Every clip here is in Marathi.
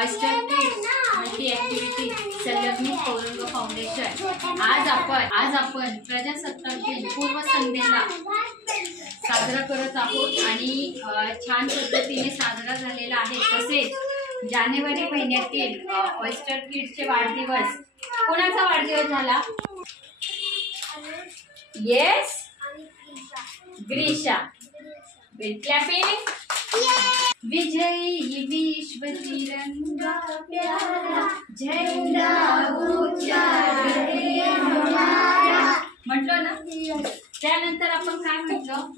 ऑयस्टर किड्स मल्टी ऍक्टिव्हिटी संलग्नित औरंग फाउंडेशन आज आपण प्रजासत्ताक दिन पूर्वसंध्येला साजरा करत आहोत आणि छान पद्धतीने साजरा झालेला आहे। तसेच जानेवारी महिन्यातील ऑयस्टर किड्सचे वाढदिवस, कोणाचा वाढदिवस झाला? येस, ग्रीशा। क्लॅपिंग। विजयी विश्व तिरंगा प्यारा, झेंडा ऊंचा रहे हमारा म्हटलं ना। त्यानंतर आपण काय म्हटलं?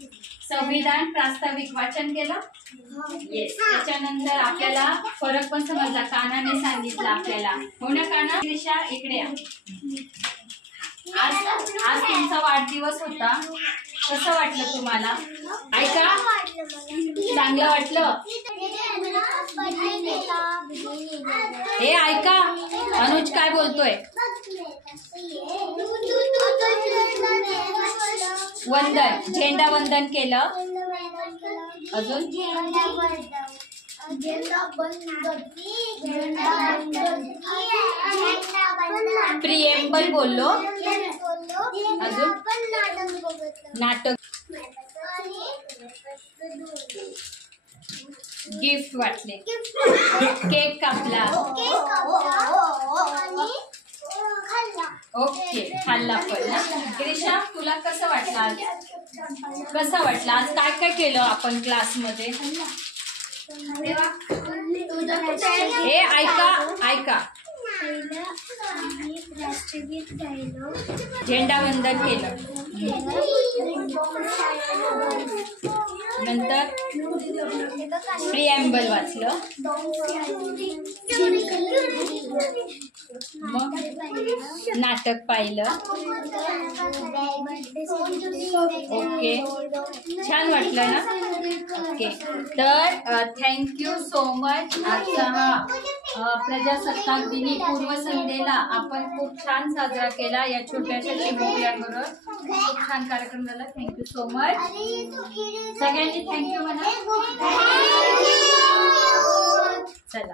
संविधान प्रास्ताविक वाचन केलं। येस। त्याच्यानंतर आपल्याला फरक पण समजला, कानाने सांगितलं आपल्याला, हो ना काना? दिशा इकडे या। आज तुमचा वाढदिवस होता, कसं वाटलं तुम्हाला? ऐका, चांगलं वाटलं? हे ऐका, अनुज काय बोलतोय? वंदन, झेंडा वंदन केलं। अजून प्रिएम्बल बोललो। अजून नाटक, गिफ्ट वाटले, केक कापला, ओके, खाल्ला पण ना। ग्रीशा, तुला कसं वाटलं आज? कसं वाटलं आज? काय काय केलं आपण क्लासमध्ये? हे ऐका, राष्ट्रगीत गायलं, झेंडा वंदन केलं, नंतर प्रिएम्बल वाचलं, मग नाटक पाहिलं। ओके, छान वाटलं ना? ओके, तर थँक्यू सो मच। आजचा हा प्रजासत्ताक दिनी पूर्वसंध्येला आपण खूप छान साजरा केला या छोट्याशा चिमुकल्यांबरोबर। खूप छान कार्यक्रम झाला। थँक्यू सो मच सगळ्यांनी, थँक्यू म्हणा। चला।